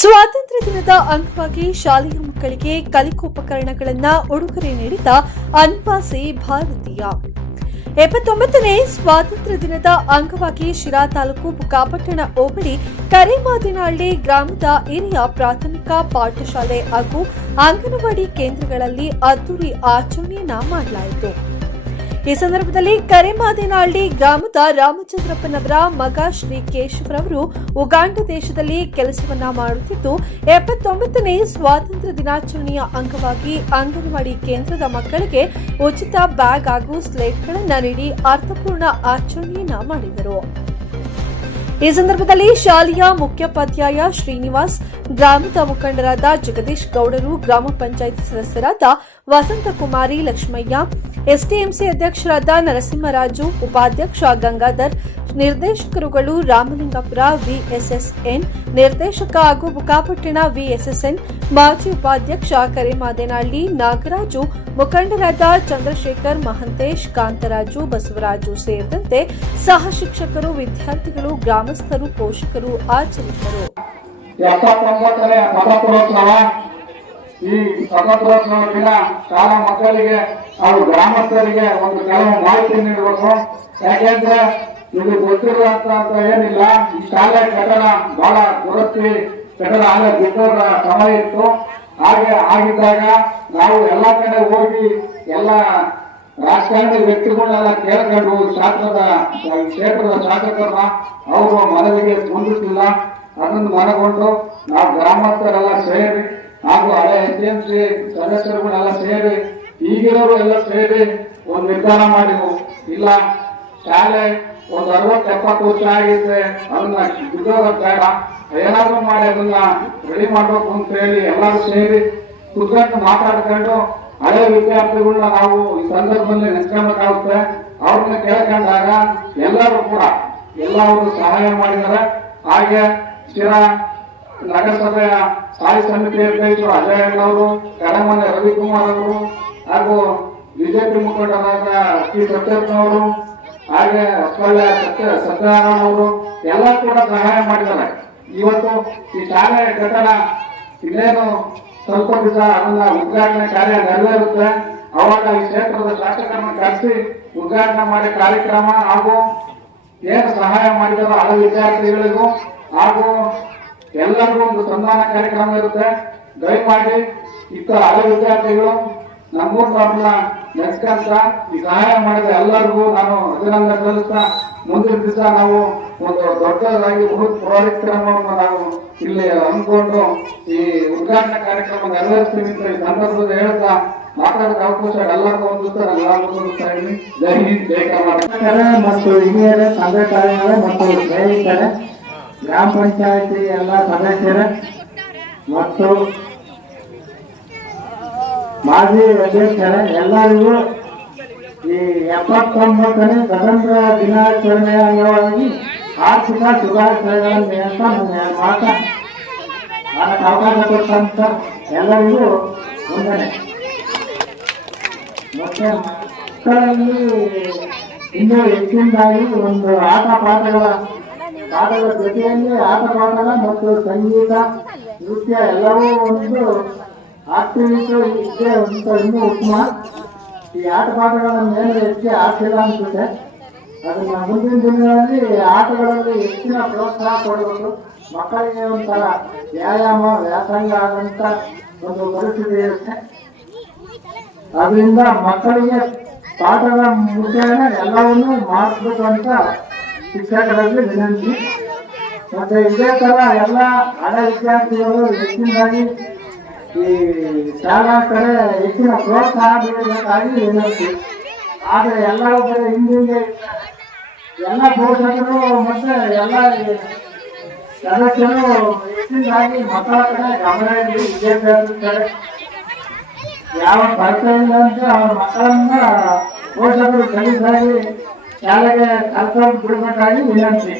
ಸ್ವಾತಂತ್ರ್ಯ ದಿನದ ಅಂಗವಾಗಿ ಶಾಲೆಯ ಮಕ್ಕಳಿಗೆ ಕಲಿಕೋಪಕರಣಗಳನ್ನ ಉಡುಗೊರೆ ನೀಡಿದ ಅನ್ವಾಸಿ ಭಾರತೀಯ. ಎಪ್ಪತ್ತೊಂಬತ್ತನೇ ಸ್ವಾತಂತ್ರ್ಯ ದಿನದ ಅಂಗವಾಗಿ ಶಿರಾ ತಾಲೂಕು ಬುಕಾಪಟ್ಟಣ ಹೋಬಳಿ ಕರೇಮಾದಿನಹಳ್ಳಿ ಗ್ರಾಮದ ಹಿರಿಯ ಪ್ರಾಥಮಿಕ ಪಾಠಶಾಲೆ ಹಾಗೂ ಅಂಗನವಾಡಿ ಕೇಂದ್ರಗಳಲ್ಲಿ ಅದ್ದೂರಿ ಆಚರಣೆಯನ್ನ ಮಾಡಲಾಯಿತು. ಈ ಸಂದರ್ಭದಲ್ಲಿ ಕರೆಮಾದಿನಹಳ್ಳಿ ಗ್ರಾಮದ ರಾಮಚಂದ್ರಪ್ಪನವರ ಮಗ ಶ್ರೀ ಕೇಶವರವರು ಉಗಾಂಡ ದೇಶದಲ್ಲಿ ಕೆಲಸವನ್ನ ಮಾಡುತ್ತಿದ್ದು, ಎಪ್ಪತ್ತೊಂಬತ್ತನೇ ಸ್ವಾತಂತ್ರ್ಯ ದಿನಾಚರಣೆಯ ಅಂಗವಾಗಿ ಅಂಗನವಾಡಿ ಕೇಂದ್ರದ ಮಕ್ಕಳಿಗೆ ಉಚಿತ ಬ್ಯಾಗ್ ಹಾಗೂ ಸ್ಲೇಟ್ಗಳನ್ನು ನೀಡಿ ಅರ್ಥಪೂರ್ಣ ಆಚರಣೆಯನ್ನ ಮಾಡಿದರು. ಈ ಸಂದರ್ಭದಲ್ಲಿ ಶಾಲೆಯ ಮುಖ್ಯೋಪಾಧ್ಯಾಯ ಶ್ರೀನಿವಾಸ್ ಗ್ರಾಮದ ಮುಖಂಡರಾದ ಜಗದೀಶ್ ಗೌಡರು, ಗ್ರಾಮ ಪಂಚಾಯಿತಿ ಸದಸ್ಯರಾದ ವಸಂತಕುಮಾರಿ ಲಕ್ಷ್ಮಯ್ಯ ಎಸ್ಟಿಎಂಸಿ ಅಧ್ಯಕ್ಷರಾದ ನರಸಿಂಹರಾಜು, ಉಪಾಧ್ಯಕ್ಷ ಗಂಗಾಧರ್ ನಿರ್ದೇಶಕರುಗಳು ರಾಮಲಿಂಗಪುರ, ವಿಎಸ್ಎಸ್ಎನ್, ನಿರ್ದೇಶಕ ಹಾಗೂ ಬುಕಾಪಟ್ಟಣ ವಿಎಸ್ಎಸ್ಎನ್, ಮಾಜಿ ಉಪಾಧ್ಯಕ್ಷ ಕರಿಮಾದೇನಹಳ್ಳಿ, ನಾಗರಾಜು, ಮುಖಂಡರಾದ ಚಂದ್ರಶೇಖರ್, ಮಹಂತೇಶ್, ಕಾಂತರಾಜು, ಬಸವರಾಜು ಸೇರಿದಂತೆ ಸಹ ಶಿಕ್ಷಕರು, ವಿದ್ಯಾರ್ಥಿಗಳು, ಗ್ರಾಮಸ್ಥರು, ಪೋಷಕರು ಆಚರಿಸಿದರು. ಈ ಸ್ವಾತಂತ್ರ್ಯೋತ್ಸವ ದಿನ ಶಾಲಾ ಮಕ್ಕಳಿಗೆ ಹಾಗೂ ಗ್ರಾಮಸ್ಥರಿಗೆ ಒಂದು ಕೆಲವು ಮಾಹಿತಿ ನೀಡಬೇಕು. ಯಾಕೆಂದ್ರೆ ಇದು ಗೊತ್ತಿರುವಂತ ಅಂತ ಏನಿಲ್ಲ, ಈ ಶಾಲೆ ಕಟ್ಟಡ ಬಹಳ ದುರಸ್ತಿ, ಕಟ್ಟಡ ಆಗ ಬಿಟ್ಟೋದ ಸಮಯ ಇತ್ತು. ಹಾಗೆ ಆಗಿದ್ದಾಗ ನಾವು ಎಲ್ಲ ಕಡೆ ಹೋಗಿ ಎಲ್ಲ ರಾಜಕಾರಣಿ ವ್ಯಕ್ತಿಗಳನ್ನೆಲ್ಲ ಕೇಳ್ಕೊಂಡು ಶಾಸಕರ ಕ್ಷೇತ್ರದ ಶಾಸಕರನ್ನ ಅವರು ಮನವಿಗೆ ಸ್ಪಂದಿಸಿಲ್ಲ. ಅದನ್ನು ಮನಗೊಂಡು ನಾವು ಗ್ರಾಮಸ್ಥರೆಲ್ಲ ಸೇರಿ ಹಳೆ ಎಸ್ ಎಂ ಸಿ ಸದಸ್ಯರುಗಳೆಲ್ಲ ಸೇರಿ, ಈಗಿರೋರು ಎಲ್ಲ ಸೇರಿ ಒಂದು ನಿರ್ಧಾರ ಮಾಡಿದ್ವು ಇಲ್ಲ, ಶಾಲೆ ಒಂದು ಅರವತ್ತು ಎಪ್ಪತ್ತು ವರ್ಷ ಆಗಿದ್ರೆ ಅದನ್ನ ಬಿದ್ದೋಗೋದು ಬೇಡ. ಏನಾದ್ರು ಮಾಡಿ ಅದನ್ನ ರೆಡಿ ಮಾಡ್ಬೇಕು ಅಂತ ಹೇಳಿ ಎಲ್ಲರೂ ಸೇರಿ ಕುತ್ಕೊಂಡು ಮಾತಾಡ್ಕೊಂಡು ಹಳೆ ವಿದ್ಯಾರ್ಥಿಗಳನ್ನ ನಾವು ಈ ಸಂದರ್ಭದಲ್ಲಿ ನೆಚ್ಕೊಬೇಕಾಗುತ್ತೆ. ಅವ್ರನ್ನ ಕೇಳ್ಕೊಂಡಾಗ ಎಲ್ಲರೂ ಕೂಡ ಎಲ್ಲರೂ ಸಹಾಯ ಮಾಡಿದ್ದಾರೆ. ಹಾಗೆ ಶಿರಾ ನಗರಸಭೆಯ ಸ್ಥಾಯಿ ಸಮಿತಿ ಅಧ್ಯಕ್ಷರು ಅಜಯ್ ಅವರು ಕಡಮನೆ ರವಿಕುಮಾರ್ ಅವರು ಹಾಗೂ ಬಿಜೆಪಿ ಮುಖಂಡರಾದ ಟಿ ಸತ್ಯಪ್ಪನವರು ಹಾಗೆ ಸ್ಥಳೀಯ ಸತ್ಯ ಸತ್ಯನಾರಾಯಣ ಅವರು ಎಲ್ಲ ಕೂಡ ಸಹಾಯ ಮಾಡಿದ್ದಾರೆ. ಇವತ್ತು ಈ ಶಾಲೆ ಕಟ್ಟಡ ಇನ್ನೇನು ಸ್ವಲ್ಪ ದಿವಸ ಅದನ್ನ ಉದ್ಘಾಟನೆ ಕಾರ್ಯ ನೆರವೇರುತ್ತೆ. ಅವಾಗ ಈ ಕ್ಷೇತ್ರದ ಶಾಸಕರನ್ನು ಕರೆಸಿ ಉದ್ಘಾಟನೆ ಮಾಡಿ ಕಾರ್ಯಕ್ರಮ ಹಾಗೂ ಏನು ಸಹಾಯ ಮಾಡಿದಾರೋ ಹಲವು ವಿದ್ಯಾರ್ಥಿಗಳಿಗೂ ಹಾಗೂ ಎಲ್ಲರಿಗೂ ಒಂದು ಸನ್ಮಾನ ಕಾರ್ಯಕ್ರಮ ಇರುತ್ತೆ. ದಯಮಾಡಿ ಇತ್ತ ಹಳೆ ವಿದ್ಯಾರ್ಥಿಗಳು ನಮ್ಮೂರ್ನವ್ರನ್ನ ನೆನೆಸ್ಕೊಂತ ಈ ಸಹಾಯ ಮಾಡಿದ ಎಲ್ಲರಿಗೂ ನಾನು ಅಭಿನಂದನೆ ಸಲ್ಲಿಸ್ತಾ ಮುಂದಿನ ದಿವಸ ನಾವು ಒಂದು ದೊಡ್ಡದಾಗಿ ಬೃಹತ್ ಕಾರ್ಯಕ್ರಮವನ್ನು ನಾವು ಇಲ್ಲಿ ಅಂದ್ಕೊಂಡು ಈ ಉದ್ಘಾಟನಾ ಕಾರ್ಯಕ್ರಮ ನೆರವೇರಿಸ್ತೀವಿ ಅಂತ ಈ ಸಂದರ್ಭದಲ್ಲಿ ಹೇಳ್ತಾ ಮಾತಾಡೋಕೆ ಅವಕಾಶ ಎಲ್ಲರಿಗೂ ಒಂದು ಜೈ ಹಿಂದ್, ಜೈ ಕರ್ನಾಟಕ. ಮತ್ತು ಹಿರಿಯರ ತಂದೆ ತಾಯಿಗಳ ಮತ್ತು ಸ್ನೇಹಿತರ ಗ್ರಾಮ ಪಂಚಾಯತಿ ಎಲ್ಲ ಸದಸ್ಯರು ಮತ್ತು ಮಾಜಿ ಅಧ್ಯಕ್ಷರ ಎಲ್ಲರಿಗೂ ಈ ಎಪ್ಪತ್ತೊಂಬತ್ತನೇ ಸ್ವತಂತ್ರ ದಿನಾಚರಣೆಯ ಅಂಗವಾಗಿ ಆರ್ಥಿಕ ಶುಭಾಶಯಗಳನ್ನು ಹೇಳ್ತಾ ನನ್ನ ಮಾತ. ನನಗೆ ಅವಕಾಶ ಕೊಟ್ಟಂತ ಎಲ್ಲರಿಗೂ ವಂದನೆ. ಮತ್ತೆ ಮಕ್ಕಳಲ್ಲಿ ಇನ್ನೂ ಹೆಚ್ಚಿನದಾಗಿ ಒಂದು ಆಟ ಪಾಠಗಳ ಪಾಠಗಳ ಜೊತೆಯಲ್ಲಿ ಆಟ ಪಾಠ ಮತ್ತು ಸಂಗೀತ, ನೃತ್ಯ ಎಲ್ಲವೂ ಒಂದು ಆಕ್ಟಿವಿಟಿ ಅಂತ ಉತ್ತಮ ಈ ಆಟ ಪಾಠಗಳ ಮೇಲೆ ಹೆಚ್ಚು ಆಗ್ತಿಲ್ಲ ಅನ್ಸುತ್ತೆ. ಅದನ್ನ ಮುಂದಿನ ದಿನಗಳಲ್ಲಿ ಆಟಗಳಲ್ಲಿ ಹೆಚ್ಚಿನ ಪ್ರೋತ್ಸಾಹ ಕೊಡಬೇಕು ಮಕ್ಕಳಿಗೆ ಒಂಥರ ವ್ಯಾಯಾಮ, ವ್ಯಾಸಂಗ ಆದಂತ ಒಂದು ಪರಿಸ್ಥಿತಿ ಇರುತ್ತೆ. ಅದರಿಂದ ಮಕ್ಕಳಿಗೆ ಪಾಠದ ಮುಖ್ಯ ಎಲ್ಲವನ್ನೂ ಮಾಡಿಸ್ಬೇಕು ಅಂತ ಶಿಕ್ಷಕರಲ್ಲಿ ವಿನಂತಿ ಮತ್ತೆ ಇದೇ ತರ ಎಲ್ಲ ಹಳೆ ವಿದ್ಯಾರ್ಥಿಗಳು ಹೆಚ್ಚಿನದಾಗಿ ಈ ಶಾಲಾ ಕಡೆ ಹೆಚ್ಚಿನ ಪ್ರೋತ್ಸಾಹ ಬೀಳಬೇಕಾಗಿ ವಿನಂತಿ ಆದ್ರೆ ಎಲ್ಲ ಕಡೆ ಹಿಂದಿಗೆ ಎಲ್ಲ ಪೋಷಕರು ಮತ್ತೆ ಎಲ್ಲ ಸದಸ್ಯರು ಹೆಚ್ಚಿನದಾಗಿ ಮಕ್ಕಳ ಕಡೆ ಗಮನ ಇರಲಿ ವಿದ್ಯಾಭ್ಯಾಸದ ಕಡೆ ಯಾವ ಬರ್ತಾ ಇಲ್ಲ ಅಂತ ಅವ್ರ ಮಕ್ಕಳನ್ನ ಪೋಷಕರು ಕಲಿಸಾಗಿ చాలా అల్పాలు గుడమంటారని వినండి